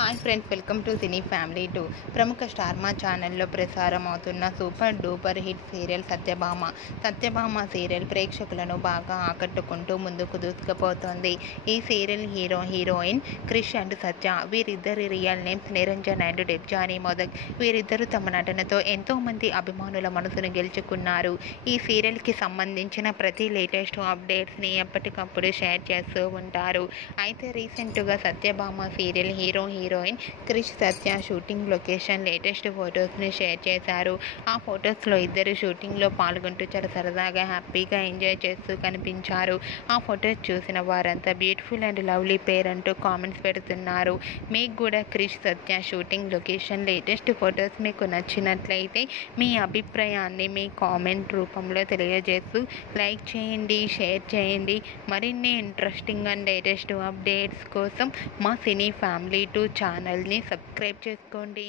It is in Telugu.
Hi friends, welcome to cine family 2. ప్రముఖ స్టార్ మా ఛానల్లో ప్రసారం అవుతున్న super duper hit serial Satyabhama serial ప్రేక్షకులను బాగా ఆకట్టుకుంటూ ముందుకు దూసుకుపోతోంది. ఈ సీరియల్ హీరోయిన్ క్రిష్ అండ్ సత్య, వీరిద్దరి real names Niranjan and Debjani modak. వీరిద్దరూ తమ నటనతో ఎంతో మంది అభిమానుల మనసును గెలుచుకున్నారు. ఈ సీరియల్కి సంబంధించిన ప్రతి లేటెస్ట్ అప్డేట్స్ని ఎప్పటికప్పుడు షేర్ చేస్తూ ఉంటారు. అయితే రీసెంట్గా సత్యభామ సీరియల్ హీరోయిన్ క్రిష్ సత్య షూటింగ్ లొకేషన్ లేటెస్ట్ ఫొటోస్ని షేర్ చేశారు. ఆ ఫొటోస్లో ఇద్దరు షూటింగ్లో పాల్గొంటూ చాలా సరదాగా హ్యాపీగా ఎంజాయ్ చేస్తూ కనిపించారు. ఆ ఫొటోస్ చూసిన వారంతా బ్యూటిఫుల్ అండ్ లవ్లీ పేర్ అంటూ కామెంట్స్ పెడుతున్నారు. మీకు కూడా క్రిష్ సత్య షూటింగ్ లొకేషన్ లేటెస్ట్ ఫొటోస్ మీకు నచ్చినట్లయితే మీ అభిప్రాయాన్ని మీ కామెంట్ రూపంలో తెలియజేస్తూ లైక్ చేయండి, షేర్ చేయండి. మరిన్ని ఇంట్రెస్టింగ్ అండ్ లేటెస్ట్ అప్డేట్స్ కోసం మా సినీ ఫ్యామిలీ 2 ఛానల్ని సబ్స్క్రైబ్ చేసుకోండి.